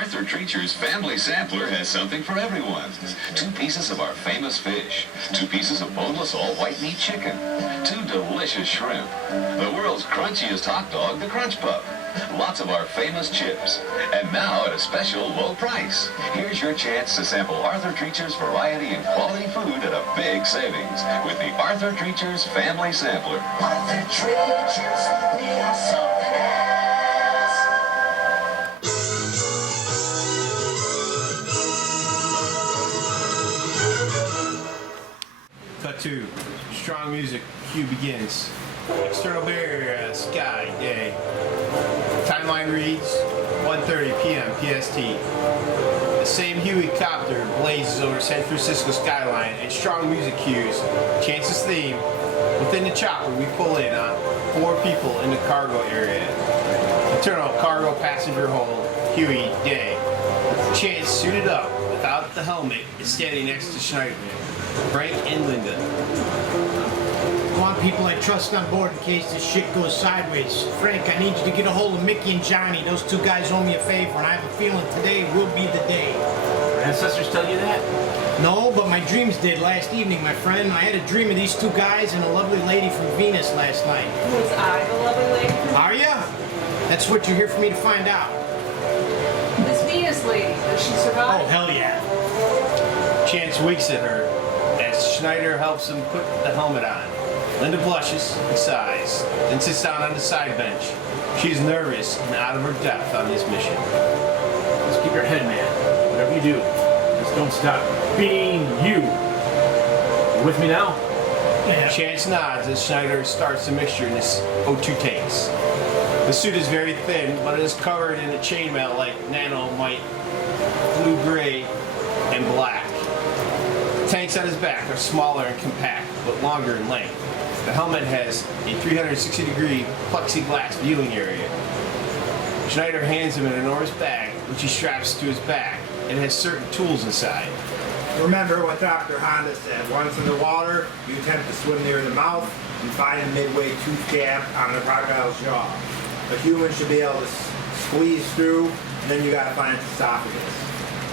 Arthur Treacher's Family Sampler has something for everyone. 2 pieces of our famous fish, 2 pieces of boneless all-white meat chicken, 2 delicious shrimp, the world's crunchiest hot dog, the Crunch Pup, lots of our famous chips, and now at a special low price. Here's your chance to sample Arthur Treacher's variety and quality food at a big savings with the Arthur Treacher's Family Sampler. Arthur Treacher's, we are something else. Cut 2. Strong music. Cue begins. External barrier, sky, day. Timeline reads 1:30 p.m. PST. The same Huey copter blazes over San Francisco skyline and strong music cues. Chance's theme. Within the chopper, we pull in on 4 people in the cargo area. Internal cargo passenger hold. Huey, day. Chance, suited up, without the helmet, is standing next to Schneider, Frank, and Linda. I want people I trust on board in case this shit goes sideways. Frank, I need you to get a hold of Mickey and Johnny. Those 2 guys owe me a favor, and I have a feeling today will be the day. Your ancestors tell you that? No, but my dreams did last evening, my friend. I had a dream of these 2 guys and a lovely lady from Venus last night. Was I the lovely lady? Are ya? That's what you're here for me to find out. This Venus lady, does she survive? Oh, hell yeah. Chance winks at her as Schneider helps him put the helmet on. Linda blushes and sighs, then sits down on the side bench. She is nervous and out of her depth on this mission. Just keep your head, man. Whatever you do, just don't stop being you. You with me now? Yeah. Chance nods as Schneider starts the mixture in his O2 tanks. The suit is very thin, but it is covered in a chainmail like nanomite, blue gray, and black. The tanks on his back are smaller and compact, but longer in length. The helmet has a 360-degree plexiglass viewing area. Schneider hands him an enormous bag, which he straps to his back. It has certain tools inside. Remember what Dr. Honda said. Once in the water, you attempt to swim near the mouth, you find a midway tooth gap on the crocodile's jaw. A human should be able to squeeze through, and then you gotta find its esophagus.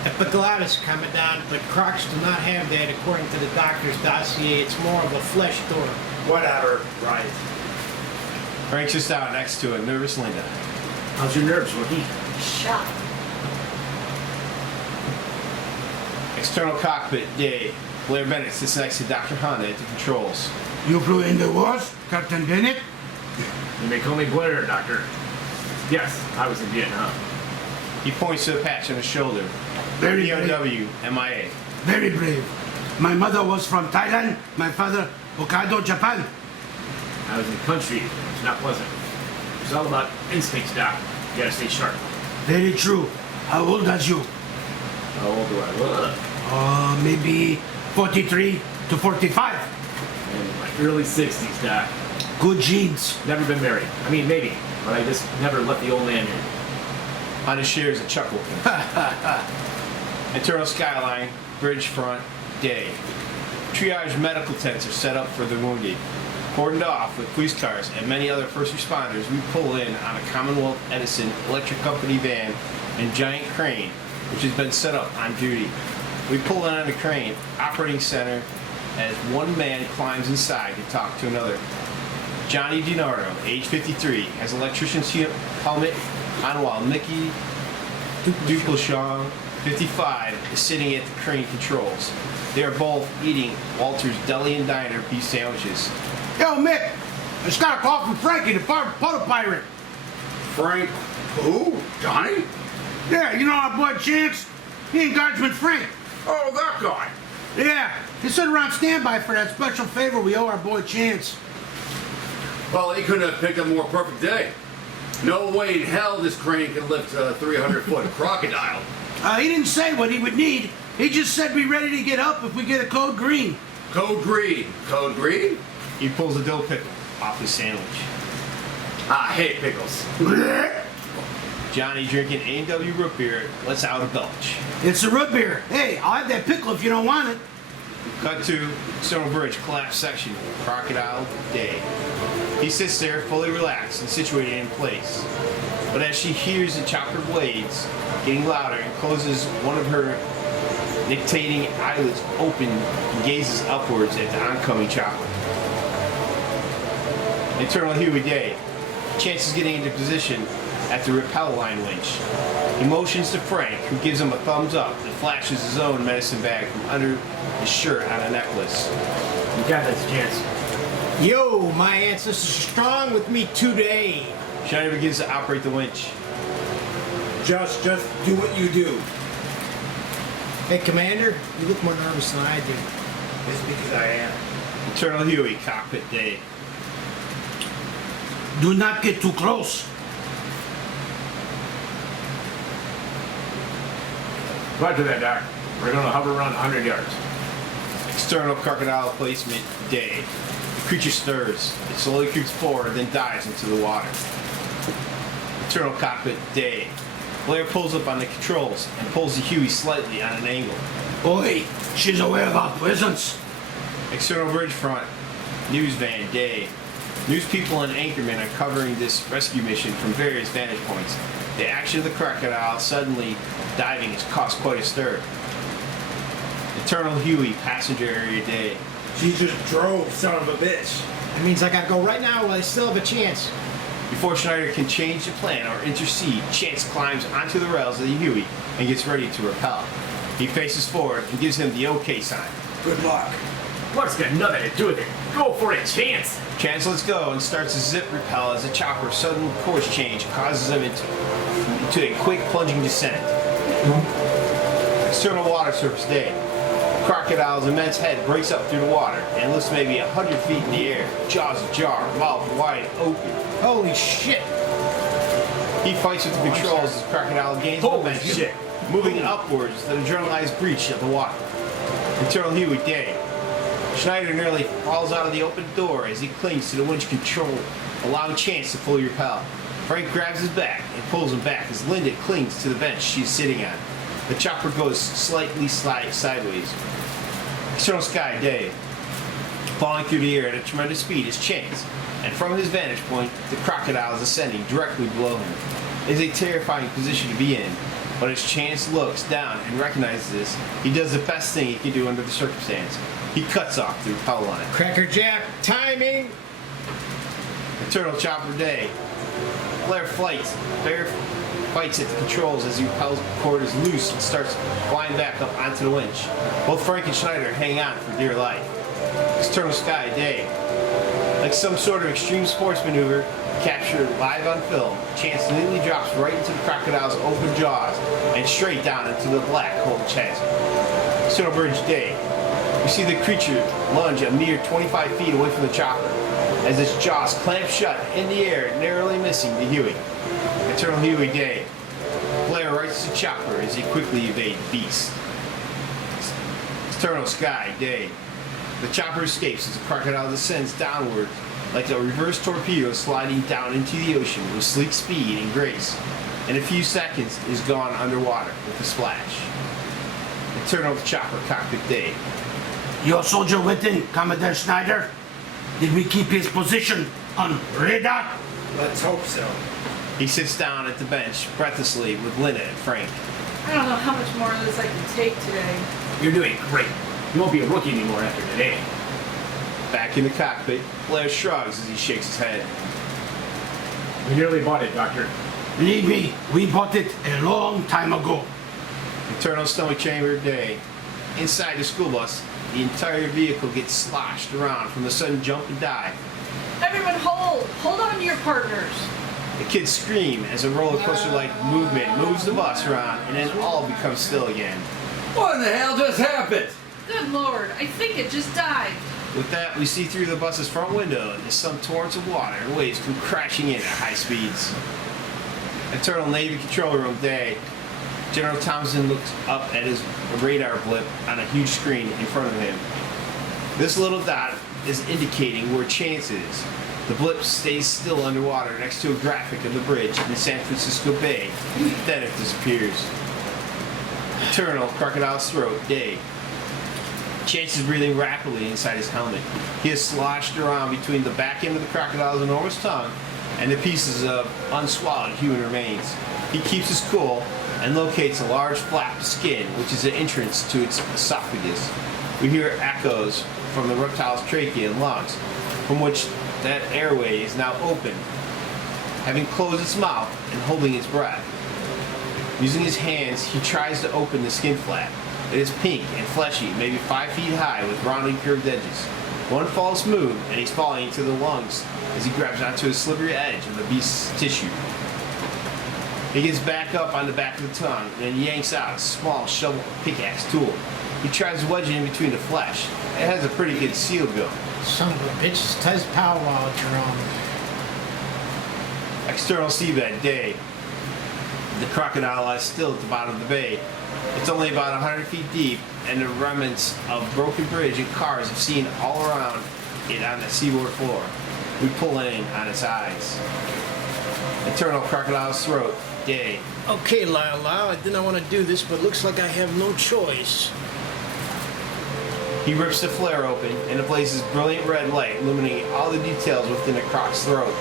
Epiglottis, Commandant, but crocs do not have that according to the doctor's dossier. It's more of a flesh door. Whatever, right. Frank sits down next to a nervous Linda. How's your nerves, rookie? Shot. External cockpit, day. Blair Bennett sits next to Dr. Honda at the controls. You flew in the wars, Captain Bennett? You may call me Blair, Doctor. Yes, I was in Vietnam. He points to the patch on his shoulder. Very POW, MIA. Very brave. My mother was from Thailand, my father, Hokkaido, Japan. I was in the country. It's not pleasant. It's all about instincts, Doc. You gotta stay sharp. Very true. How old are you? How old do I look? Maybe 43 to 45. In my early 60s, Doc. Good genes. Never been married. I mean, maybe, but I just never let the old man in. Honda shares a chuckle. Internal skyline, bridge front, day. Triage medical tents are set up for the wounded. Cordoned off with police cars and many other first responders, we pull in on a Commonwealth Edison Electric Company van and giant crane, which has been set up on duty. We pull in on the crane, operating center, as one man climbs inside to talk to another. Johnny DiNardo, age 53, has electrician's helmet on while Mickey Duplashon, 55, is sitting at the crane controls. They are both eating Walter's Deli and Diner beef sandwiches. Yo, Mick, I just got a call from Frankie, the puddle pirate. Frank, who? Johnny? Yeah, you know our boy Chance? He and Guardsman Frank. Oh, that guy. Yeah, he said we're on standby for that special favor we owe our boy Chance. Well, he couldn't have picked a more perfect day. No way in hell this crane can lift a 300-foot crocodile. He didn't say what he would need. He just said be ready to get up if we get a code green. Code green. Code green? He pulls a dill pickle off his sandwich. I hate pickles. Johnny, drinking A&W root beer, lets out a belch. It's a root beer. Hey, I'll have that pickle if you don't want it. Cut to Stone Bridge, collapsed section, Crocodile Day. He sits there, fully relaxed and situated in place. But as she hears the chopper blades getting louder and closes one of her nictating eyelids open and gazes upwards at the oncoming chopper. Internal Huey Day. Chance is getting into position at the rappel line winch. He motions to Frank, who gives him a thumbs up and flashes his own medicine bag from under his shirt on a necklace. You got this, Chance. Yo, my ancestors are strong with me today. Schneider begins to operate the winch. Just do what you do. Hey, Commander, you look more nervous than I do. It's because I am. Internal Huey, cockpit day. Do not get too close. Roger that, Doc. We're going to hover around 100 yards. External crocodile placement day. The creature stirs. It slowly creeps forward, then dives into the water. Internal cockpit day. Blair pulls up on the controls and pulls the Huey slightly on an angle. Oi, she's aware of our presence. External bridge front. News van day. News people and anchormen are covering this rescue mission from various vantage points. The action of the crocodile suddenly diving has caused quite a stir. Internal Huey passenger area day. She just drove, son of a bitch. That means I gotta go right now while I still have a chance. Before Schneider can change the plan or intercede, Chance climbs onto the rails of the Huey and gets ready to rappel. He faces forward and gives him the OK sign. Good luck. What's got nothing to do with it? Go for it, Chance. Chance lets go and starts to zip rappel as a chopper's sudden course change causes him into a quick plunging descent. External water surface day. The crocodile's immense head breaks up through the water and lifts maybe 100 feet in the air, jaws ajar, mouth wide open. Holy shit! He fights with the controls as the crocodile gains Holy momentum, shit. moving upwards to the adrenalized breach of the water. Internal Huey day. Schneider nearly falls out of the open door as he clings to the winch control, allowing Chance to fully rappel. Frank grabs his back and pulls him back as Linda clings to the bench she's sitting on. The chopper goes slightly sideways. External sky day. Falling through the air at a tremendous speed is Chance, and from his vantage point, the crocodile is ascending directly below him. It is a terrifying position to be in, but as Chance looks down and recognizes this, he does the best thing he can do under the circumstance. He cuts off the rappel line. Crackerjack, timing! Eternal chopper day. Blair fights at the controls as the rappel cord is loose and starts flying back up onto the winch. Both Frank and Schneider hang on for dear life. External sky day. Like some sort of extreme sports maneuver captured live on film, Chance neatly drops right into the crocodile's open jaws and straight down into the black cold chasm. External bridge day. We see the creature lunge a mere 25 feet away from the chopper as its jaws clamp shut in the air, narrowly missing the Huey. Eternal Huey day. Blair rights the chopper as he quickly evades Beast. Eternal sky day. The chopper escapes as the crocodile descends downward like a reverse torpedo sliding down into the ocean with sleek speed and grace. In a few seconds, is gone underwater with a splash. Eternal chopper cockpit day. Your soldier within, Commodore Schneider? Did we keep his position on radar? Let's hope so. He sits down at the bench breathlessly with Lynna and Frank. I don't know how much more of this I can take today. You're doing great. You won't be a rookie anymore after today. Back in the cockpit, Blair shrugs as he shakes his head. We nearly bought it, Doctor. Believe me, we bought it a long time ago. Internal stomach chamber day. Inside the school bus, the entire vehicle gets sloshed around from the sudden jump and dive. Everyone hold on to your partners. The kids scream as a roller coaster-like movement moves the bus around and then all becomes still again. What in the hell just happened? Good Lord, I think it just died. With that, we see through the bus's front window as some torrents of water and waves come crashing in at high speeds. Internal Navy control room day. General Thompson looks up at his radar blip on a huge screen in front of him. This little dot is indicating where Chance is. The blip stays still underwater next to a graphic of the bridge in the San Francisco Bay. Then it disappears. Eternal Crocodile's Throat day. Chance is breathing rapidly inside his helmet. He is sloshed around between the back end of the crocodile's enormous tongue and the pieces of unswallowed human remains. He keeps his cool and locates a large flap of skin, which is the entrance to its esophagus. We hear echoes from the reptile's trachea and lungs, from which that airway is now open, having closed its mouth and holding its breath. Using his hands, he tries to open the skin flap. It is pink and fleshy, maybe 5 feet high, with rounded curved edges. One false move, and he's falling into the lungs as he grabs onto a slippery edge of the beast's tissue. He gets back up on the back of the tongue and then yanks out a small shovel pickaxe tool. He tries to wedge it in between the flesh. It has a pretty good seal gun. Son of a bitch, Tez powwow at your own. External seabed day. The crocodile lies still at the bottom of the bay. It's only about 100 feet deep, and the remnants of broken bridge and cars have seen all around it on the seaboard floor. We pull in on its eyes. Internal crocodile's throat day. Okay, Lyle, I didn't want to do this, but looks like I have no choice. He rips the flare open, and it blazes brilliant red light, illuminating all the details within the croc's throat.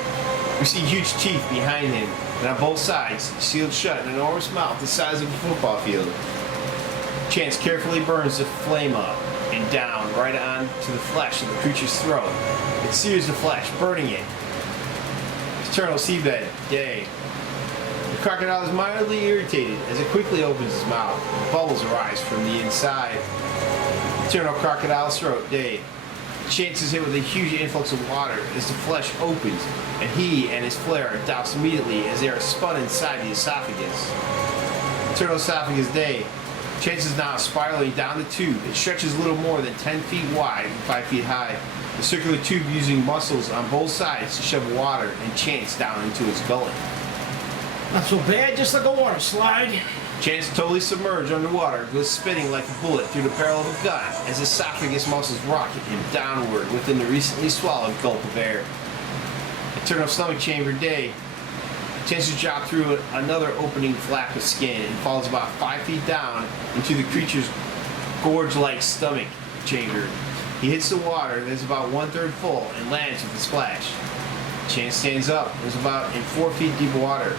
We see huge teeth behind him, and on both sides, sealed shut, an enormous mouth the size of a football field. Chance carefully burns the flame up and down right on to the flesh of the creature's throat. It sears the flesh, burning it. Eternal seabed day. The crocodile is mildly irritated as it quickly opens its mouth. Bubbles arise from the inside. Eternal crocodile's throat day. Chance is hit with a huge influx of water as the flesh opens, and he and his flare are doused immediately as they are spun inside the esophagus. Eternal esophagus day. Chance is now spiraling down the tube. It stretches a little more than 10 feet wide and 5 feet high. The circular tube using muscles on both sides to shove water and Chance down into its gullet. Not so bad, just like a water slide. Chance, totally submerged underwater, goes spinning like a bullet through the barrel of a gun as esophagus muscles rocket him downward within the recently swallowed gulp of air. Eternal stomach chamber day. Chance is dropped through another opening flap of skin and falls about 5 feet down into the creature's gorge-like stomach chamber. He hits the water that is about 1/3 full and lands with a splash. Chance stands up and is about in 4 feet deep water,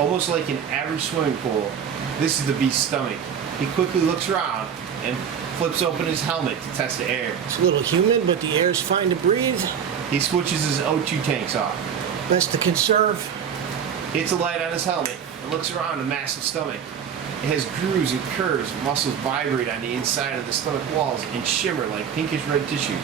almost like an average swimming pool. This is the beast's stomach. He quickly looks around and flips open his helmet to test the air. It's a little humid, but the air's fine to breathe. He switches his O2 tanks off. Best to conserve. He hits a light on his helmet and looks around the massive stomach. It has grooves and curves, muscles vibrate on the inside of the stomach walls and shimmer like pinkish red tissue.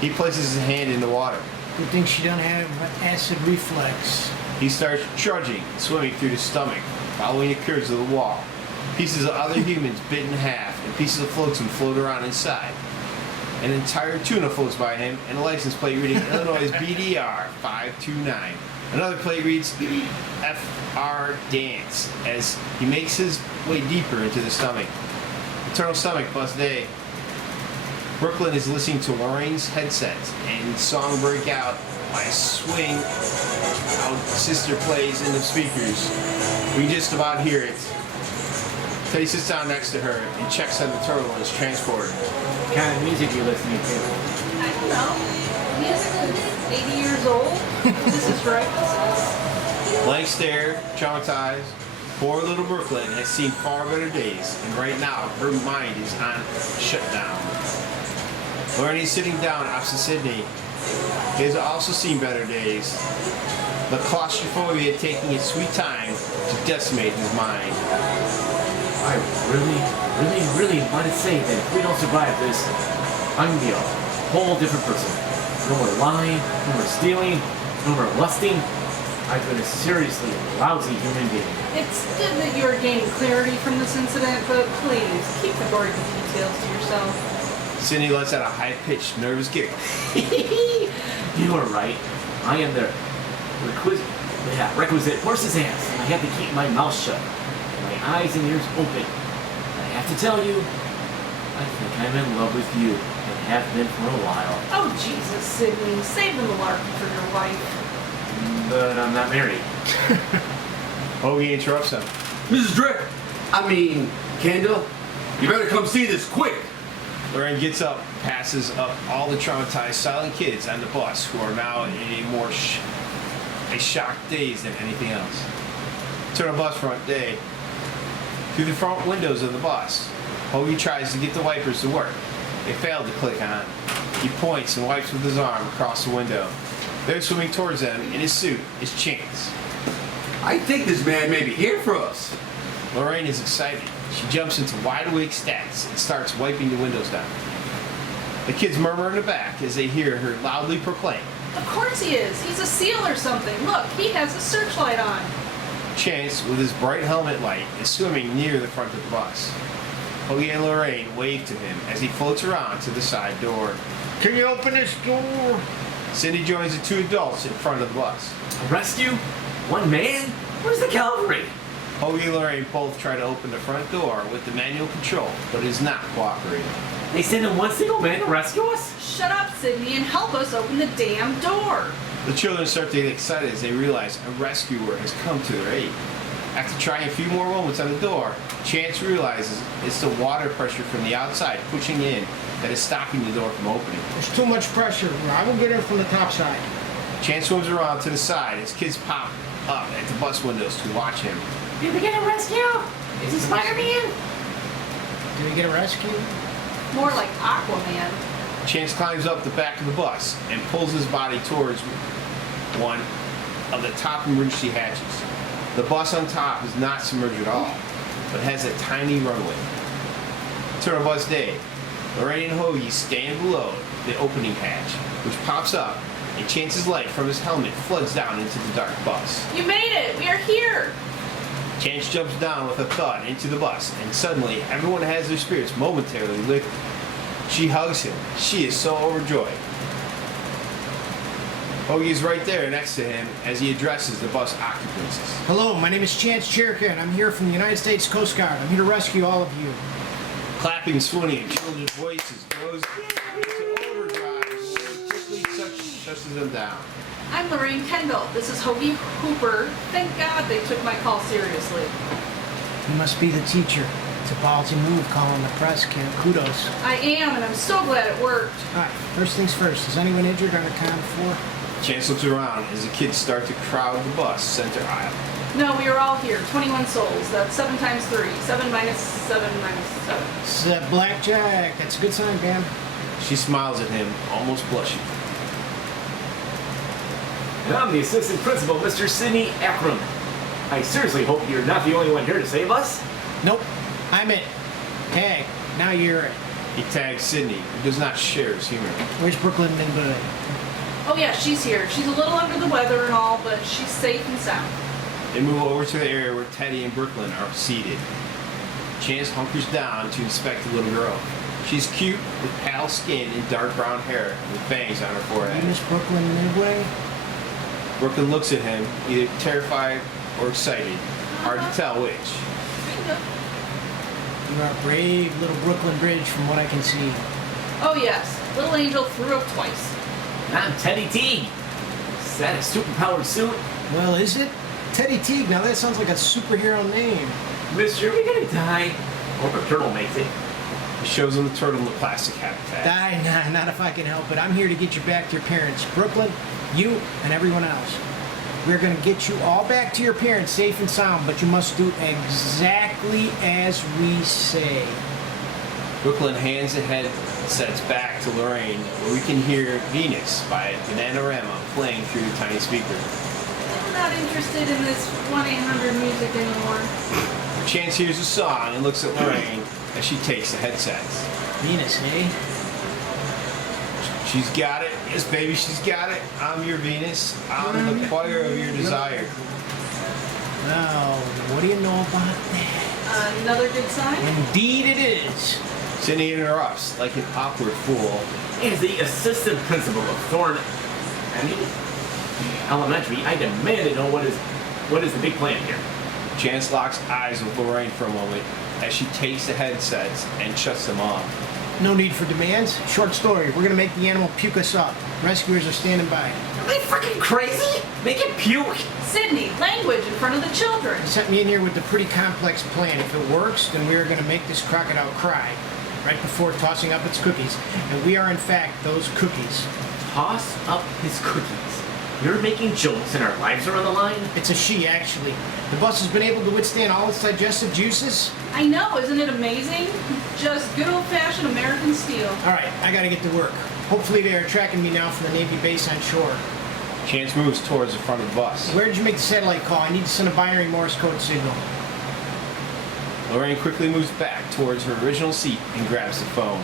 He places his hand in the water. Good thing she don't have acid reflux. He starts trudging, swimming through the stomach, following the curves of the wall. Pieces of other humans bit in half, and pieces of flotsam float around inside. An entire tuna floats by him, and a license plate reading Illinois BDR 529. Another plate reads FR Dance as he makes his way deeper into the stomach. Eternal stomach plus day. Brooklyn is listening to Lorraine's headsets, and song break out by a swing out sister plays in the speakers. We can just about hear it. Teddy sits down next to her and checks on the turtle in his transporter. What kind of music are you listening to? I don't know. Music is 80 years old. This is right. Blank stare, traumatized. Poor little Brooklyn has seen far better days, and right now her mind is on shutdown. Lauren is sitting down opposite Sydney. He has also seen better days. The claustrophobia taking its sweet time to decimate his mind. I really want to say that if we don't survive this, I'm gonna be a whole different person. No more lying, no more stealing, no more lusting. I've been a seriously lousy human being. It's good that you are gaining clarity from this incident, but please keep the gory details to yourself. Sydney lets out a high-pitched, nervous giggle. You are right. I am the requisite horse's ass. I have to keep my mouth shut, and my eyes and ears open. And I have to tell you, I think I'm in love with you, and have been for a while. Oh, Jesus, Sydney. Save the malarkey for your wife. But I'm not married. Hoagie interrupts him. Mrs. Drake, I mean, Kendall, you better come see this quick. Lorraine gets up, passes up all the traumatized silent kids on the bus who are now in a more a shocked daze than anything else. Turn on bus front day. Through the front windows of the bus, Hoagie tries to get the wipers to work. They fail to click on. He points and wipes with his arm across the window. There, swimming towards them in his suit is Chance. I think this man may be here for us. Lorraine is excited. She jumps into wide-awake stance and starts wiping the windows down. The kids murmur in the back as they hear her loudly proclaim. Of course he is. He's a SEAL or something. Look, he has a searchlight on. Chance, with his bright helmet light, is swimming near the front of the bus. Hoagie and Lorraine wave to him as he floats around to the side door. Can you open this door? Cindy joins the two adults in front of the bus. A rescue? One man? Where's the cavalry? Hoagie and Lorraine both try to open the front door with the manual control, but it is not cooperating. They sent in one single man to rescue us? Shut up, Sydney, and help us open the damn door. The children start to get excited as they realize a rescuer has come to their aid. After trying a few more moments on the door, Chance realizes it's the water pressure from the outside pushing in that is stopping the door from opening. There's too much pressure. I will get in from the top side. Chance swims around to the side as kids pop up at the bus windows to watch him. Did we get a rescue? Is he Spider-Man? Did we get a rescue? More like Aquaman. Chance climbs up the back of the bus and pulls his body towards one of the top emergency hatches. The bus on top is not submerged at all, but has a tiny runway. Turn on bus day. Lorraine and Hoagie stand below the opening hatch, which pops up, and Chance's light from his helmet floods down into the dark bus. You made it! We are here! Chance jumps down with a thud into the bus, and suddenly everyone has their spirits momentarily lifted. She hugs him. She is so overjoyed. Hoagie is right there next to him as he addresses the bus occupants. Hello, my name is Chance Cherka, and I'm here from the United States Coast Guard. I'm here to rescue all of you. Clapping, swooning, and children's voices goes into overdrive and quickly touches them down. I'm Lorraine Kendall. This is Hoagie Hooper. Thank God they took my call seriously. You must be the teacher. It's a ballsy move calling the press, Kim. Kudos. I am, and I'm so glad it worked. All right, first things first. Is anyone injured on the count of 4? Chance looks around as the kids start to crowd the bus center aisle. No, we are all here. 21 souls. That's 7 times 3. 7 minus 7 minus 7. It's blackjack. That's a good sign, Pam. She smiles at him, almost blushing. And I'm the assistant principal, Mr. Sidney Akram. I seriously hope you're not the only one here to save us. Nope. I'm it. Tag. Now you're it. He tags Sydney, who does not share his humor. Where's Brooklyn and Bud? Oh yeah, she's here. She's a little under the weather and all, but she's safe and sound. They move over to the area where Teddy and Brooklyn are seated. Chance hunkers down to inspect the little girl. She's cute, with pale skin and dark brown hair, with bangs on her forehead. Miss Brooklyn Midway? Brooklyn looks at him, either terrified or excited. Hard to tell which. Kinda. You are a brave little Brooklyn Bridge from what I can see. Oh yes, little angel threw up twice. And I'm Teddy Teague. Is that a superpowered suit? Well, is it? Teddy Teague. Now that sounds like a superhero name. Mister, we gonna die? Hope a turtle makes it. He shows him the turtle in the plastic habitat. Nah, not if I can help it. I'm here to get you back to your parents. Brooklyn, you and everyone else. We're going to get you all back to your parents safe and sound, but you must do exactly as we say. Brooklyn hands the headsets back to Lorraine, where we can hear Venus by Bananarama playing through the tiny speaker. I'm not interested in this 1-800 music anymore. Chance hears the song and looks at Lorraine as she takes the headsets. Venus, eh? She's got it. Yes, baby, she's got it. I'm your Venus. I'm the choir of your desire. Well, what do you know about that? Another good sign? Indeed it is. Sydney interrupts like an awkward fool. As the assistant principal of Thorn Elementary, I demand to know what is the big plan here. Chance locks eyes with Lorraine for a moment as she takes the headsets and shuts them off. No need for demands. Short story. We're going to make the animal puke us up. Rescuers are standing by. Are they freaking crazy? Make it puke. Sydney, language in front of the children. He sent me in here with a pretty complex plan. If it works, then we are going to make this crocodile cry. right before tossing up its cookies. And we are, in fact, those cookies. Toss up his cookies. You're making jokes and our lives are on the line? It's a she, actually. The bus has been able to withstand all its digestive juices. I know, isn't it amazing? Just good old-fashioned American steel. All right, I gotta get to work. Hopefully they are tracking me now from the Navy base on shore. Chance moves towards the front of the bus. Where did you make the satellite call? I need to send a binary Morse code signal. Lorraine quickly moves back towards her original seat and grabs the phone.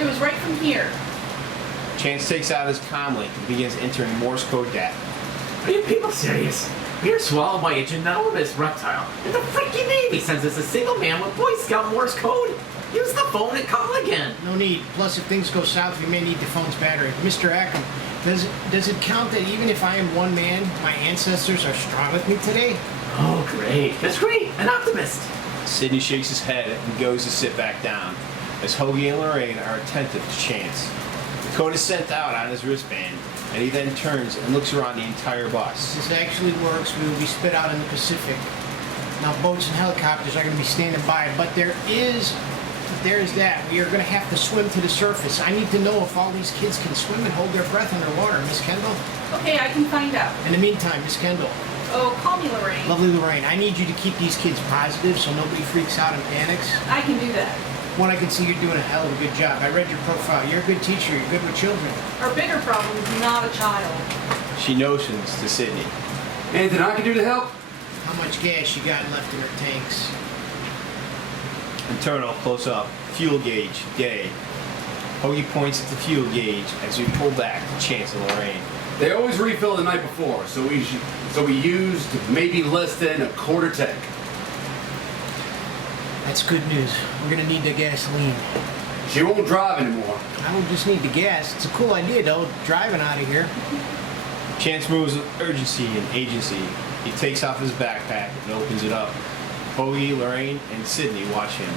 It was right from here. Chance takes out his comlink and begins entering Morse code data. Are you people serious? We are swallowed by a ginormous reptile, and the freaking Navy sends us a single man with Boy Scout Morse code? Use the phone and call again. No need. Plus, if things go south, we may need the phone's battery. Mr. Ackham, does it count that even if I am one man, my ancestors are strong with me today? Oh, great. That's great. An optimist. Sidney shakes his head and goes to sit back down, as Hoagie and Lorraine are attentive to Chance. The code is sent out on his wristband, and he then turns and looks around the entire bus. This actually works. We will be spit out in the Pacific. Now, boats and helicopters are going to be standing by, but there's that. We are going to have to swim to the surface. I need to know if all these kids can swim and hold their breath underwater, Miss Kendall. Okay, I can find out. In the meantime, Miss Kendall, Oh, call me Lorraine. lovely Lorraine, I need you to keep these kids positive so nobody freaks out and panics. I can do that. One, I can see you're doing a hell of a good job. I read your profile. You're a good teacher. You're good with children. Our bigger problem is not a child. She notions to Sidney. Anything I can do to help? How much gas you got left in her tanks? Internal, close up, fuel gauge, day. Hoagie points at the fuel gauge as we pull back to Chance and Lorraine. They always refill the night before, so we used maybe less than a quarter tank. That's good news. We're gonna need the gasoline. She won't drive anymore. I don't just need the gas. It's a cool idea, though, driving out of here. Chance moves with urgency and agency. He takes off his backpack and opens it up. Hoagie, Lorraine, and Sidney watch him.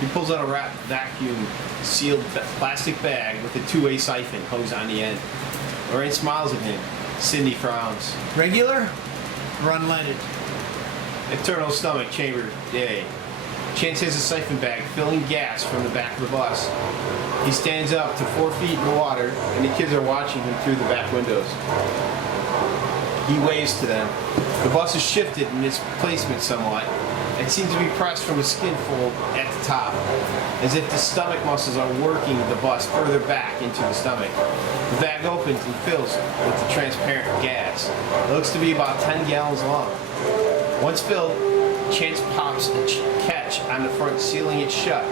He pulls out a wrapped vacuum sealed plastic bag with a two-way siphon hose on the end. Lorraine smiles at him. Sidney frowns. Regular or unleaded? Internal stomach chamber, day. Chance has a siphon bag filling gas from the back of the bus. He stands up to 4 feet in the water, and the kids are watching him through the back windows. He waves to them. The bus is shifted in its placement somewhat, and seems to be pressed from a skin fold at the top, as if the stomach muscles are working the bus further back into the stomach. The bag opens and fills with the transparent gas. It looks to be about 10 gallons long. Once filled, Chance pops a catch on the front, sealing it shut.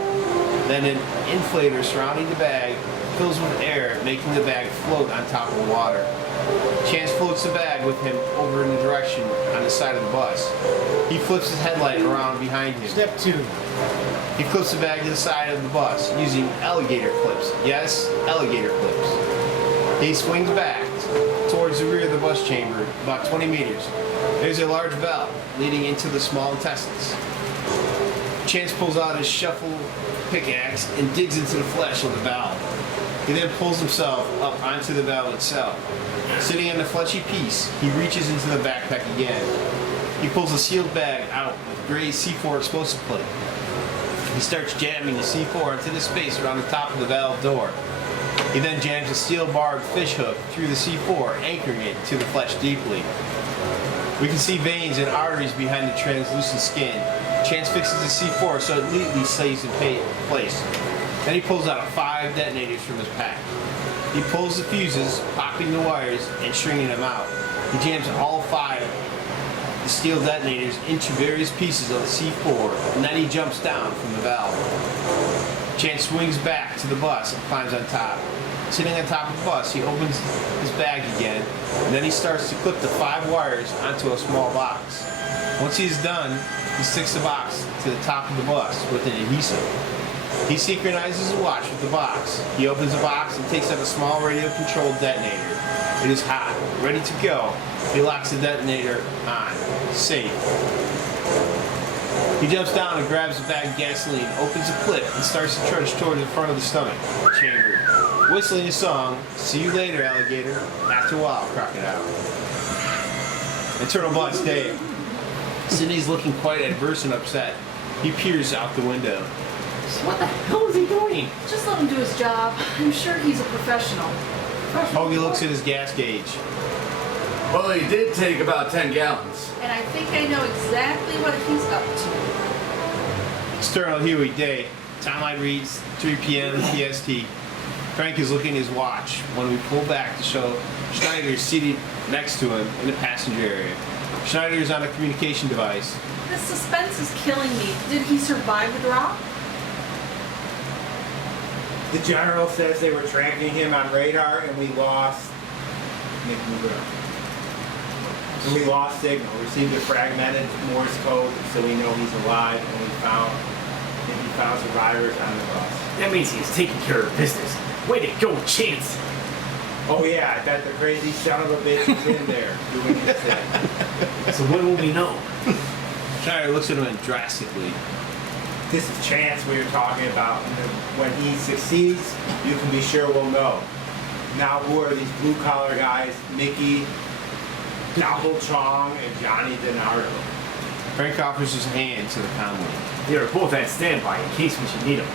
Then an inflator surrounding the bag fills with air, making the bag float on top of the water. Chance floats the bag with him over in the direction on the side of the bus. He flips his headlight around behind him. Step 2. He clips the bag to the side of the bus using alligator clips. Yes, alligator clips. He swings back towards the rear of the bus chamber, about 20 meters. There's a large valve leading into the small intestines. Chance pulls out his shuffle pickaxe and digs into the flesh of the valve. He then pulls himself up onto the valve itself. Sitting on the fleshy piece, he reaches into the backpack again. He pulls the sealed bag out with gray C4 explosive plate. He starts jamming the C4 into the space around the top of the valve door. He then jams a steel barbed fish hook through the C4, anchoring it to the flesh deeply. We can see veins and arteries behind the translucent skin. Chance fixes the C4 so it neatly stays in place. Then he pulls out 5 detonators from his pack. He pulls the fuses, popping the wires and stringing them out. He jams all 5 the steel detonators into various pieces of the C4, and then he jumps down from the valve. Chance swings back to the bus and climbs on top. Sitting on top of the bus, he opens his bag again, and then he starts to clip the 5 wires onto a small box. Once he is done, he sticks the box to the top of the bus with an adhesive. He synchronizes a watch with the box. He opens the box and takes out a small radio-controlled detonator. It is hot, ready to go. He locks the detonator on. Safe. He jumps down and grabs a bag of gasoline, opens the clip, and starts to trudge toward the front of the stomach chamber, whistling a song, "See you later, alligator. After a while, crocodile." Internal boss Dave. Sidney's looking quite adverse and upset. He peers out the window. So what the hell is he doing? Just let him do his job. I'm sure he's a professional. Hoagie looks at his gas gauge. Well, he did take about 10 gallons. And I think I know exactly what he's up to. Sterling Huey Day. Timeline reads 3 p.m. PST. Frank is looking at his watch when we pull back to show Schneider seated next to him in the passenger area. Schneider is on a communication device. This suspense is killing me. Did he survive the drop? The general says they were tracking him on radar and we lost and we lost signal. Received a fragmented Morse code, so we know he's alive, and he found survivors on the bus. That means he's taking care of business. Way to go, Chance. Oh yeah, I bet the crazy son of a bitch is in there doing his thing. So when will we know? Schneider looks at him drastically. This is Chance we were talking about. And when he succeeds, you can be sure we'll know. Now, who are these blue-collar guys? Mickey, Double Chong, and Johnny DiNardo. Frank offers his hand to the convoy. They are both at standby in case we should need them.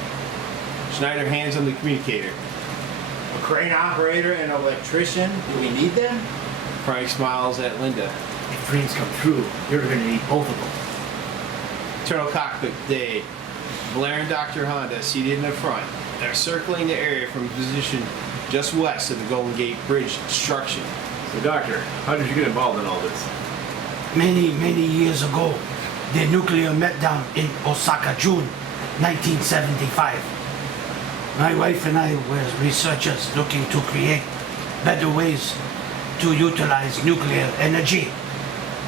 Schneider hands him the communicator. A crane operator and an electrician. Do we need them? Frank smiles at Linda. If dreams come true, you're going to need both of them. Turtle cockpit day. Blair and Dr. Honda seated in the front. They're circling the area from a position just west of the Golden Gate Bridge construction. So, Doctor, how did you get involved in all this? Many, many years ago, the nuclear meltdown in Osaka, June 1975. My wife and I were researchers looking to create better ways to utilize nuclear energy.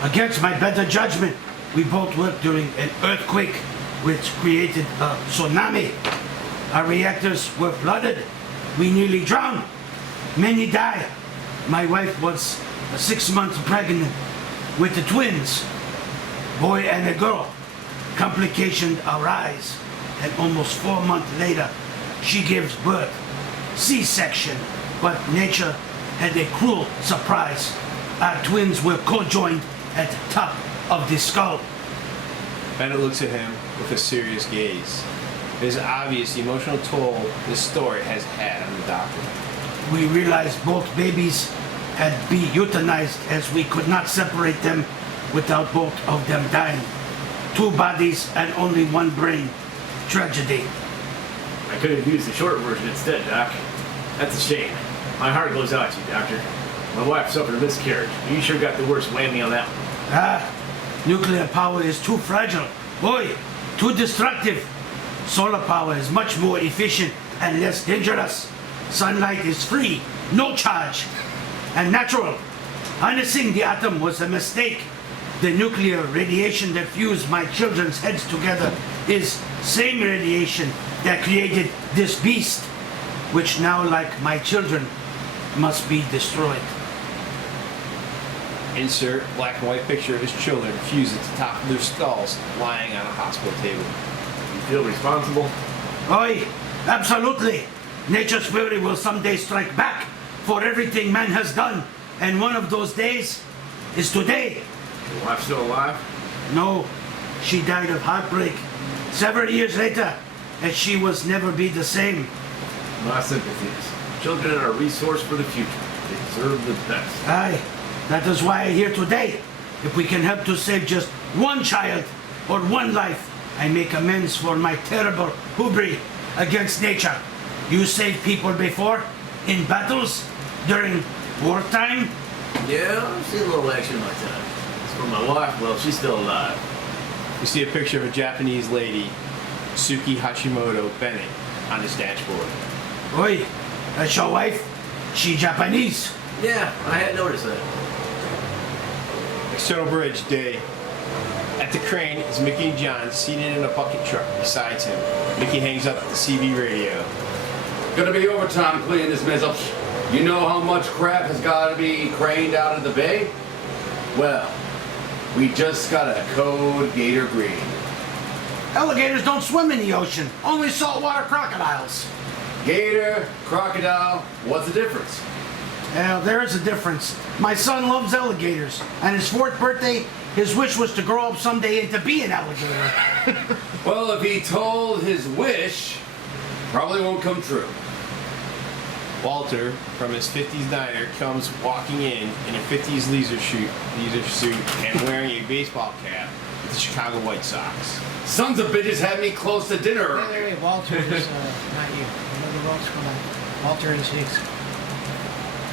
Against my better judgment, we both worked during an earthquake which created a tsunami. Our reactors were flooded. We nearly drowned. Many died. My wife was 6 months pregnant with the twins, boy and a girl. Complications arise, and almost 4 months later, she gives birth. C-section, but nature had a cruel surprise. Our twins were co-joined at the top of the skull. Bennett looks at him with a serious gaze. It is obvious the emotional toll this story has had on the doctor. We realized both babies had been euthanized as we could not separate them without both of them dying. 2 bodies and only 1 brain. Tragedy. I could have used the short version instead, Doc. That's a shame. My heart goes out to you, Doctor. My wife suffered a miscarriage. You sure got the worst whammy on that one. Nuclear power is too fragile. Boy, too destructive. Solar power is much more efficient and less dangerous. Sunlight is free, no charge, and natural. Harnessing the atom was a mistake. The nuclear radiation that fused my children's heads together is same radiation that created this beast, which now, like my children, must be destroyed. Insert black and white picture of his children fused at the top of their skulls, lying on a hospital table. You feel responsible? Oi, absolutely. Nature's fury will someday strike back for everything man has done. And one of those days is today. Your wife's still alive? No, she died of heartbreak several years later, and she was never be the same. My sympathies. Children are a resource for the future. They deserve the best. Aye, that is why I'm here today. If we can help to save just 1 child or 1 life, I make amends for my terrible hubris against nature. You saved people before? In battles? During wartime? Yeah, I've seen a little action in my time. As for my wife, well, she's still alive. We see a picture of a Japanese lady, Suki Hashimoto Bennett, on his dashboard. Oi, that's your wife? She Japanese? Yeah, I had noticed that. External bridge day. At the crane is Mickey and John seated in a bucket truck besides him. Mickey hangs up the CB radio. Gonna be overtime cleaning this mess up. You know how much crap has got to be craned out of the bay? Well, we just got a code gator green. Alligators don't swim in the ocean, only saltwater crocodiles. Gator, crocodile, what's the difference? Well, there is a difference. My son loves alligators, and his 4th birthday, His wish was to grow up someday and to be an alligator. Well, if he told his wish, probably won't come true. Walter, from his 50s diner, comes walking in a 50s leisure suit and wearing a baseball cap with the Chicago White Sox. Sons of bitches had me close to dinner. Wait, Walter is not you. Another Walter, come on. Walter and Six.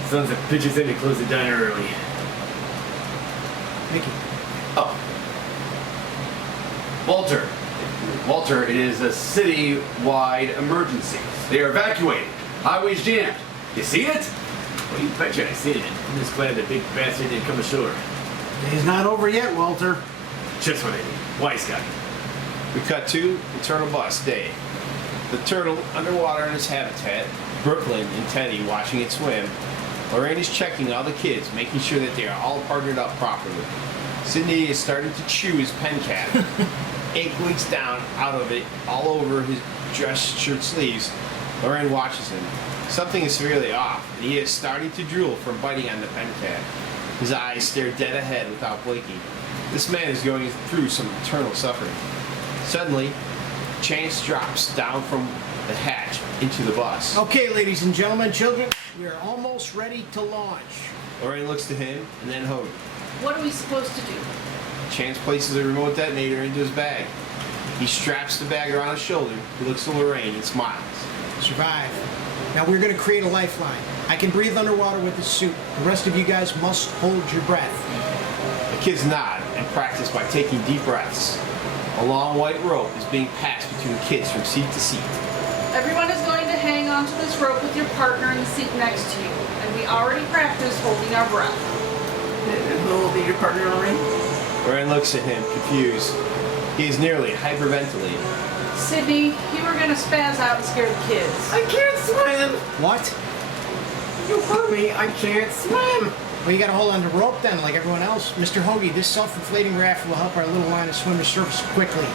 Sons of bitches had me close the diner early. Mickey. Oh. Walter, it is a city-wide emergency. They are evacuating. Highway's jammed. You see it? Well, you betcha I seen it. I'm just glad the big bastard didn't come ashore. Day's not over yet, Walter. Just what I need. Wise guy. We cut to the turtle bus day. The turtle underwater in its habitat, Brooklyn and Teddy watching it swim. Lorraine is checking all the kids, making sure that they are all partnered up properly. Sydney is starting to chew his pen cap. Ink leaks down out of it all over his dress shirt sleeves. Lorraine watches him. Something is severely off, and he is starting to drool from biting on the pen cap. His eyes stare dead ahead without blinking. This man is going through some eternal suffering. Suddenly, Chance drops down from the hatch into the bus. Okay, ladies and gentlemen, children, we are almost ready to launch. Lorraine looks to him and then Hogan. What are we supposed to do? Chance places a remote detonator into his bag. He straps the bag around his shoulder. He looks to Lorraine and smiles. Survive. Now we're going to create a lifeline. I can breathe underwater with this suit. The rest of you guys must hold your breath. The kids nod and practice by taking deep breaths. A long white rope is being passed between the kids from seat to seat. Everyone is going to hang onto this rope with your partner in the seat next to you. And we already practiced holding our breath. Who will be your partner, Lorraine? Lorraine looks at him, confused. He is nearly hyperventilating. Sydney, you were going to spaz out and scare the kids. I can't swim! What? You heard me, I can't swim! Well, you got to hold on to rope then, like everyone else. Mr. Hoagie, this self-inflating raft will help our little line of swimmers surface quickly.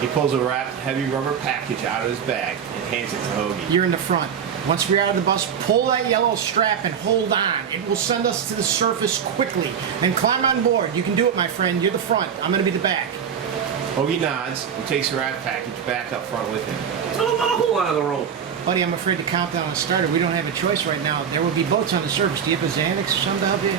He pulls a wrapped, heavy rubber package out of his bag and hands it to Hoagie. You're in the front. Once we're out of the bus, pull that yellow strap and hold on. It will send us to the surface quickly. Then climb on board. You can do it, my friend. You're the front. I'm going to be the back. Hoagie nods and takes the wrapped package back up front with him. I'm not a whole lot of the rope. Buddy, I'm afraid the countdown has started. We don't have a choice right now. There will be boats on the surface. Do you have a Xanax or something to help you?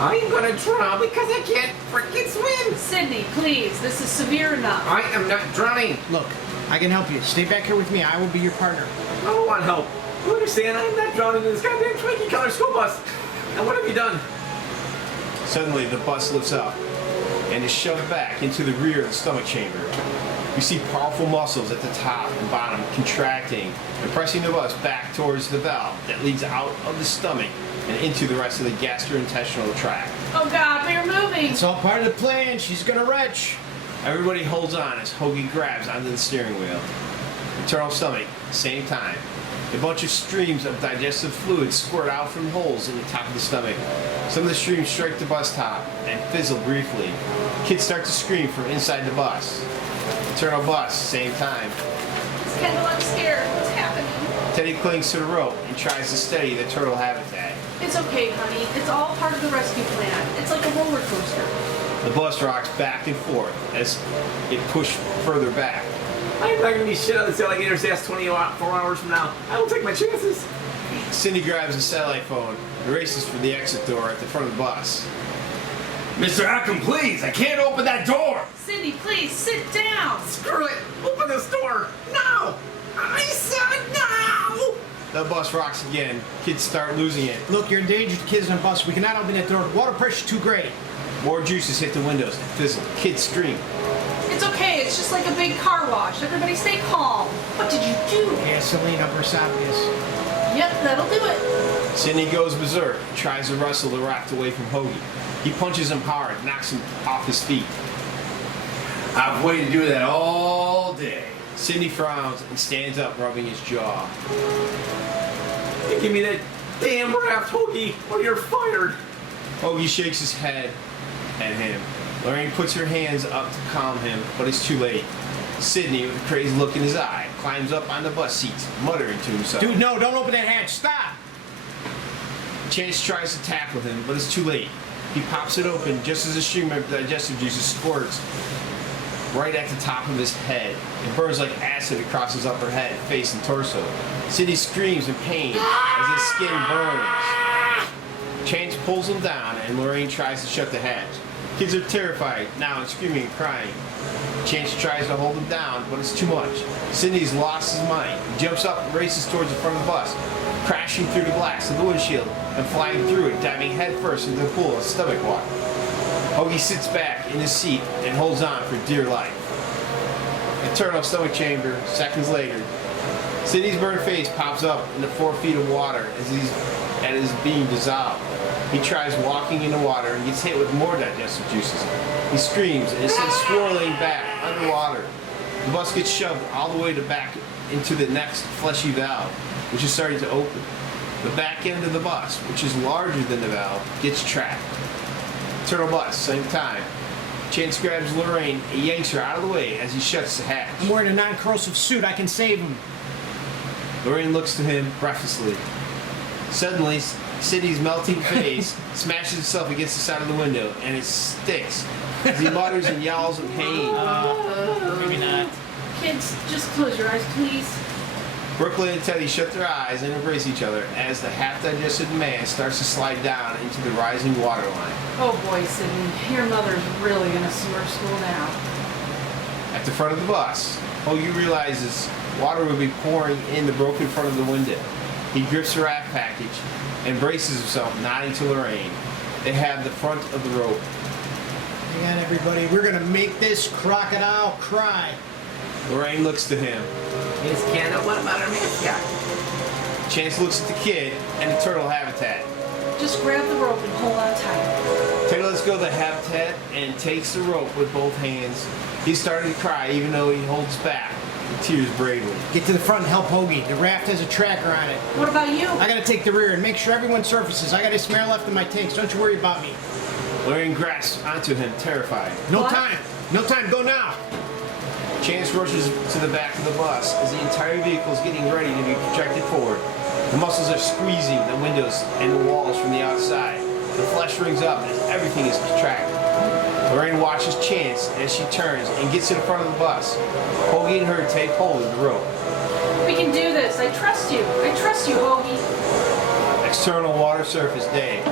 I'm gonna drown because I can't freaking swim! Sydney, please. This is severe enough. I am not drowning! Look, I can help you. Stay back here with me. I will be your partner. I don't want help. You understand? I'm not drowning in this goddamn Twinkie color school bus. And what have you done? Suddenly, the bus lifts up and is shoved back into the rear of the stomach chamber. We see powerful muscles at the top and bottom contracting and pressing the bus back towards the valve that leads out of the stomach and into the rest of the gastrointestinal tract. Oh God, we are moving. It's all part of the plan. She's going to retch. Everybody holds on as Hoagie grabs onto the steering wheel. Internal stomach, same time. A bunch of streams of digestive fluid squirt out from holes in the top of the stomach. Some of the streams strike the bus top and fizzle briefly. Kids start to scream from inside the bus. Internal bus, same time. Miss Kendall, I'm scared. What's happening? Teddy clings to the rope and tries to steady the turtle habitat. It's okay, honey. It's all part of the rescue plan. It's like a roller coaster. The bus rocks back and forth as it pushed further back. I'm not gonna be shit on this alligator's ass 24 hours from now. I will take my chances. Cindy grabs a satellite phone and races for the exit door at the front of the bus. Mr. Ackham, please! I can't open that door! Sydney, please sit down. Screw it! Open this door! Now! I said now! The bus rocks again. Kids start losing it. Look, you're endangered kids on the bus. We cannot open that door. Water pressure's too great. More juices hit the windows and fizzle. Kids scream. It's okay. It's just like a big car wash. Everybody stay calm. What did you do? Gasoline up her esophagus. Yep, that'll do it. Sidney goes berserk and tries to wrestle the raft away from Hoagie. He punches him hard, knocks him off his feet. I've waited to do that all day. Sidney frowns and stands up, rubbing his jaw. You give me that damn raft, Hoagie, or you're fired. Hoagie shakes his head at him. Lorraine puts her hands up to calm him, but it's too late. Sidney, with a crazed look in his eye, climbs up on the bus seats, muttering to himself. Dude, no, don't open that hatch. Stop. Chance tries to tackle him, but it's too late. He pops it open just as a stream of digestive juices squirts right at the top of his head. It burns like acid across his upper head, face, and torso. Cindy screams in pain as his skin burns. Chance pulls him down, and Lorraine tries to shut the hatch. Kids are terrified now and screaming and crying. Chance tries to hold him down, but it's too much. Cindy's lost his mind. He jumps up and races towards the front of the bus, crashing through the glass of the windshield and flying through it, diving headfirst into the pool of stomach water. Hoagie sits back in his seat and holds on for dear life. Internal stomach chamber, seconds later. Cindy's burned face pops up into 4 feet of water as is being dissolved. He tries walking in the water and gets hit with more digestive juices. He screams and is sent swirling back underwater. The bus gets shoved all the way back into the next fleshy valve, which is starting to open. The back end of the bus, which is larger than the valve, gets trapped. Turtle bus, same time. Chance grabs Lorraine and yanks her out of the way as he shuts the hatch. I'm wearing a non-corrosive suit. I can save him. Lorraine looks to him breathlessly. Suddenly, Cindy's melting face smashes itself against the side of the window, and it sticks as he mutters and yells in pain. Maybe not. Kids, just close your eyes, please. Brooklyn and Teddy shut their eyes and embrace each other as the half-digested man starts to slide down into the rising water line. Oh boy, Sydney, your mother's really gonna see our school now. At the front of the bus, Hoagie realizes water will be pouring in the broken front of the window. He grips the wrap package and braces himself, nodding to Lorraine. They have the front of the rope. Hang on, everybody. We're gonna make this crocodile cry. Lorraine looks to him. Chance looks at the kid and the turtle habitat. Just grab the rope and hold on tight. Teddy lets go of the habitat and takes the rope with both hands. He's starting to cry even though he holds back the tears bravely. Get to the front and help Hoagie. The raft has a tracker on it. What about you? I gotta take the rear and make sure everyone surfaces. I got a spare left in my tanks. Don't you worry about me. Lorraine grasps onto him, terrified. No What? time. No time. Go now. Chance rushes to the back of the bus as the entire vehicle is getting ready to be projected forward. The muscles are squeezing the windows and the walls from the outside. The flesh rings up as everything is contracted. Lorraine watches Chance as she turns and gets to the front of the bus. Hoagie and her take hold of the rope. We can do this. I trust you. I trust you, Hoagie. External water surface day.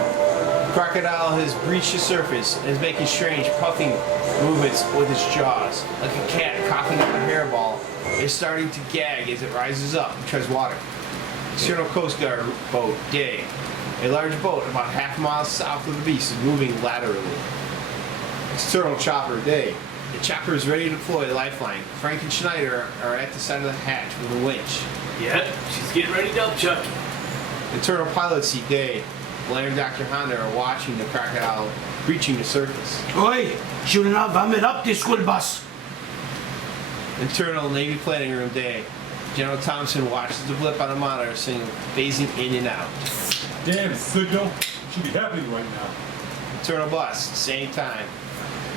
Crocodile has breached the surface and is making strange puffing movements with its jaws. Like a cat coughing up a hairball, it's starting to gag as it rises up and treads water. External Coast Guard boat, day. A large boat about half a mile south of the beach is moving laterally. External chopper, day. The chopper is ready to deploy the lifeline. Frank and Schneider are at the side of the hatch with a winch. Yep, she's getting ready to up Chucky. Internal pilot seat, day. Blair and Dr. Honda are watching the crocodile breaching the surface. Oi, shouldn't have vomit up the school bus. Internal Navy planning room, day. General Thompson watches the blip on the monitor, seeing phasing in and out. Damn signal. Should be happy right now. Internal bus, same time.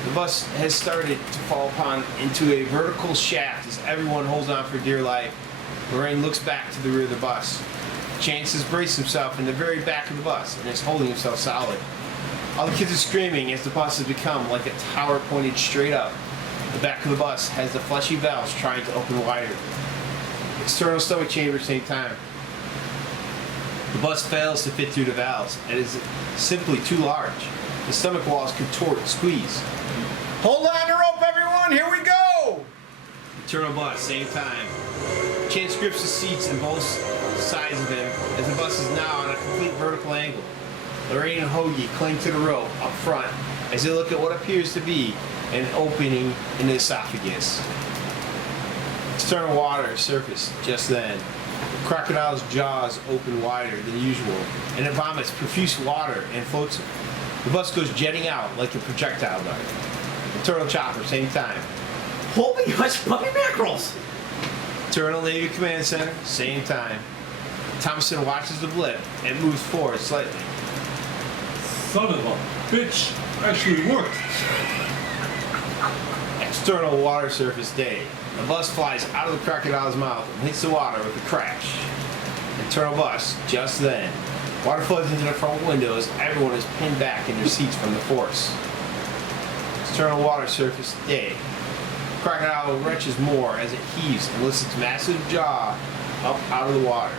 The bus has started to fall upon into a vertical shaft as everyone holds on for dear life. Lorraine looks back to the rear of the bus. Chance has braced himself in the very back of the bus and is holding himself solid. All the kids are screaming as the bus has become like a tower pointed straight up. The back of the bus has the fleshy valves trying to open wider. External stomach chamber, same time. The bus fails to fit through the valves and is simply too large. The stomach walls contort and squeeze. Hold on the rope, everyone. Here we go. Internal bus, same time. Chance grips the seats on both sides of him as the bus is now on a complete vertical angle. Lorraine and Hoagie cling to the rope up front as they look at what appears to be an opening in the esophagus. External water surfaced just then. The crocodile's jaws open wider than usual, and it vomits profuse water and floats it. The bus goes jetting out like a projectile dart. Internal chopper, same time. Holy hush puppy mackerels! Internal Navy Command Center, same time. Thompson watches the blip and moves forward slightly. Son of a bitch. Actually worked. External water surface day. The bus flies out of the crocodile's mouth and hits the water with a crash. Internal bus, just then. Water floods into the front windows. Everyone is pinned back in their seats from the force. External water surface day. Crocodile wrenches more as it heaves and lifts its massive jaw up out of the water.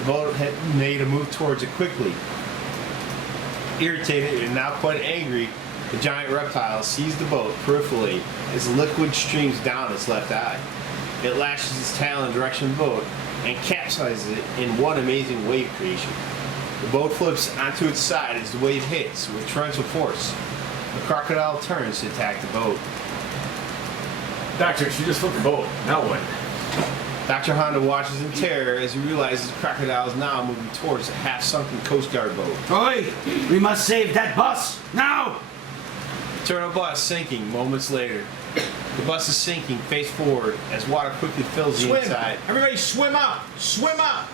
The boat had made a move towards it quickly. Irritated and now quite angry, the giant reptile sees the boat peripherally as liquid streams down its left eye. It lashes its tail in the direction of the boat and capsizes it in one amazing wave creation. The boat flips onto its side as the wave hits with torrential force. The crocodile turns to attack the boat. Doctor, she just flipped the boat. Now what? Dr. Honda watches in terror as he realizes the crocodile is now moving towards a half-sunken Coast Guard boat. Oi! We must save that bus now! The turtle bus sinking moments later. The bus is sinking face forward as water quickly fills the Swim! inside. Everybody swim up! Swim up!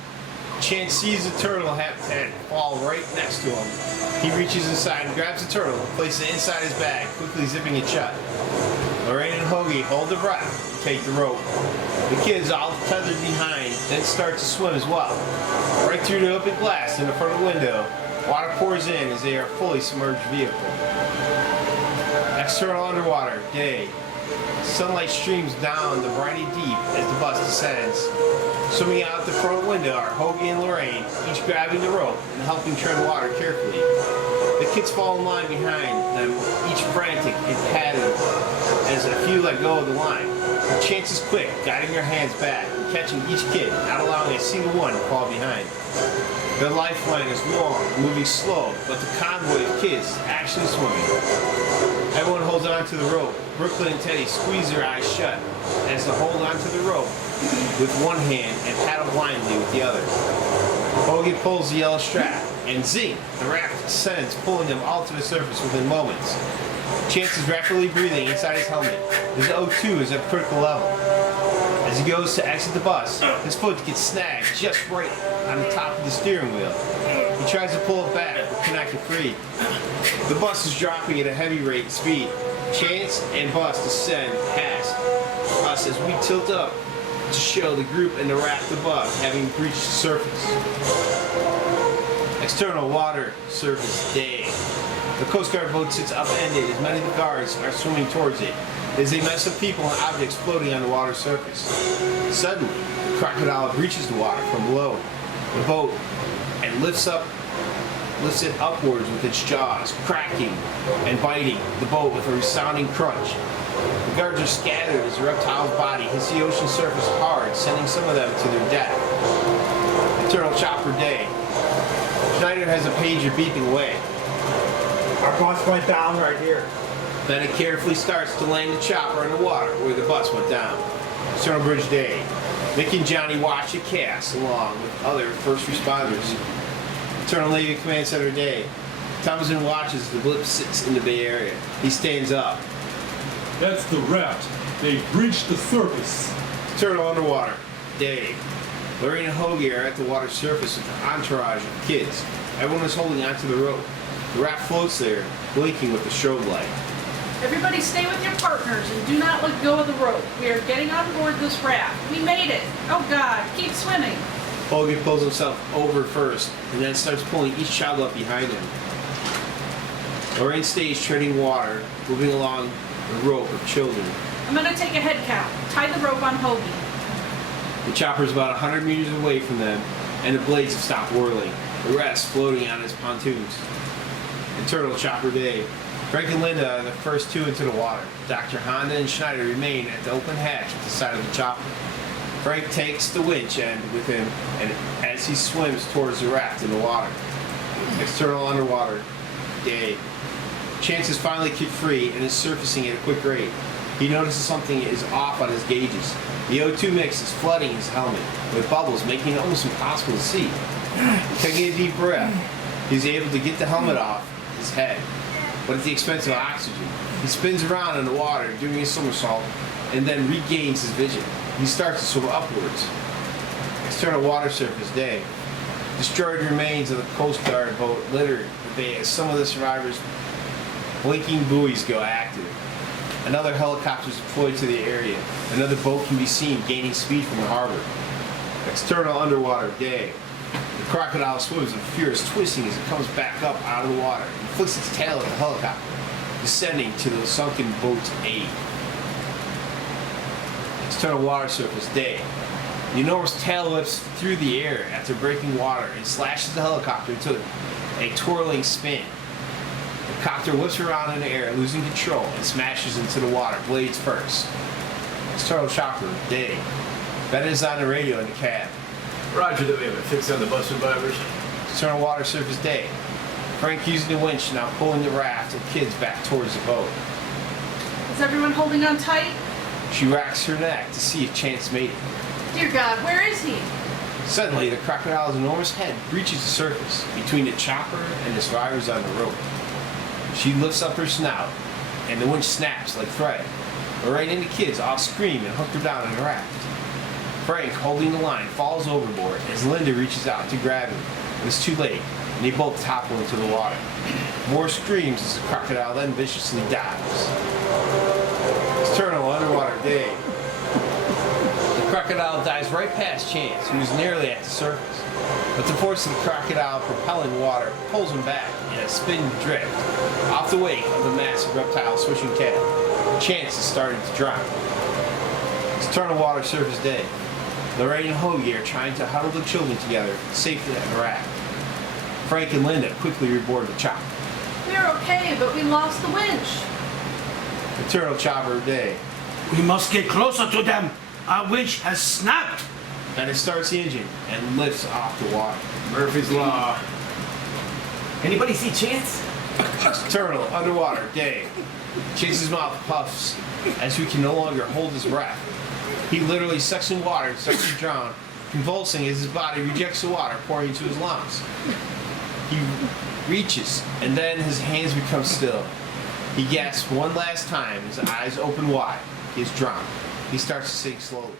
Chance sees the turtle head fall right next to him. He reaches inside and grabs the turtle and places it inside his bag, quickly zipping it shut. Lorraine and Hoagie hold their breath and take the rope. The kids, all tethered behind, then start to swim as well. Right through the open glass in the front of the window, water pours in as they are a fully submerged vehicle. External underwater, day. Sunlight streams down the briny deep as the bus descends. Swimming out the front window are Hoagie and Lorraine, each grabbing the rope and helping tread water carefully. The kids fall in line behind them, each frantic and padded as a few let go of the line. The Chance is quick, guiding their hands back and catching each kid, not allowing a single one to fall behind. Their lifeline is long, moving slow, but the convoy of kids is actually swimming. Everyone holds on to the rope. Brooklyn and Teddy squeeze their eyes shut as they hold onto the rope with one hand and paddle blindly with the other. Hoagie pulls the yellow strap, and zing! The raft descends, pulling them all to the surface within moments. Chance is rapidly breathing inside his helmet. His O2 is at critical level. As he goes to exit the bus, his foot gets snagged just right on the top of the steering wheel. He tries to pull it back, but cannot get free. The bus is dropping at a heavy rate of speed. Chance and bus descend past us as we tilt up to show the group and the raft above having breached the surface. External water surface day. The Coast Guard boat sits upended as many of the guards are swimming towards it. As a mess of people and objects floating on the water surface. Suddenly, the crocodile breaches the water from below the boat and lifts it upwards with its jaws, cracking and biting the boat with a resounding crunch. The guards are scattered as the reptile's body hits the ocean surface hard, sending some of them to their death. Eternal chopper day. Schneider has a pager beeping away. Our bus went down right here. Then it carefully starts to land the chopper in the water where the bus went down. Stone Bridge Day. Nick and Johnny watch it cast along with other first responders. Eternal Navy Command Center Day. Thompson watches the blip sits in the Bay Area. He stands up. That's the raft. They breached the surface. Eternal Underwater Day. Lorraine and Hoagie are at the water surface with an entourage of kids. Everyone is holding onto the rope. The raft floats there, blinking with the strobe light. Everybody stay with your partners and do not let go of the rope. We are getting on board this raft. We made it. Oh God, keep swimming. Hoagie pulls himself over first and then starts pulling each child up behind him. Lorraine stays treading water, moving along the rope of children. I'm gonna take a head count. Tie the rope on Hoagie. The chopper is about 100 meters away from them, and the blades have stopped whirling, the rest floating on its pontoons. Eternal chopper day. Frank and Linda are the first two into the water. Dr. Honda and Schneider remain at the open hatch at the side of the chopper. Frank takes the winch end with him and as he swims towards the raft in the water. External underwater day. Chance is finally kicked free and is surfacing at a quick rate. He notices something is off on his gauges. The O2 mix is flooding his helmet with bubbles, making it almost impossible to see. Taking a deep breath, he's able to get the helmet off his head, but at the expense of oxygen. He spins around in the water, doing a somersault, and then regains his vision. He starts to swim upwards. External water surface day. Destroyed remains of the Coast Guard boat litter the bay as some of the survivors' blinking buoys go active. Another helicopter is deployed to the area. Another boat can be seen gaining speed from the harbor. External underwater day. The crocodile swims with furious twisting as it comes back up out of the water and flicks its tail at the helicopter, descending to the sunken boat's aid. External water surface day. The enormous tail whips through the air after breaking water and slashes the helicopter into a twirling spin. The copter whips around in the air, losing control, and smashes into the water, blades first. External chopper day. Ben is on the radio in the cab. Roger that we have a fix on the bus survivors. External water surface day. Frank using the winch, now pulling the raft and kids back towards the boat. Is everyone holding on tight? She racks her neck to see if Chance made it. Dear God, where is he? Suddenly, the crocodile's enormous head breaches the surface between the chopper and the survivors on the rope. She lifts up her snout, and the winch snaps like thread. Lorraine and the kids all scream and hook her down in the raft. Frank, holding the line, falls overboard as Linda reaches out to grab him, but it's too late, and they both topple into the water. More screams as the crocodile then viciously dives. External underwater day. The crocodile dives right past Chance, who is nearly at the surface, but the force of the crocodile propelling water pulls him back in a spin drift off the wake of the massive reptile swishing tail. Chance is starting to drown. External water surface day. Lorraine and Hoagie are trying to huddle the children together safely on the raft. Frank and Linda quickly reboard the chopper. We're okay, but we lost the winch. Eternal chopper day. We must get closer to them. Our winch has snapped. And it starts the engine and lifts off the water. Murphy's Law. Anybody see Chance? External underwater day. Chance's mouth puffs as he can no longer hold his breath. He literally sucks in water and starts to drown, convulsing as his body rejects the water pouring into his lungs. He reaches, and then his hands become still. He gasps one last time, his eyes open wide. He is drowned. He starts to sink slowly.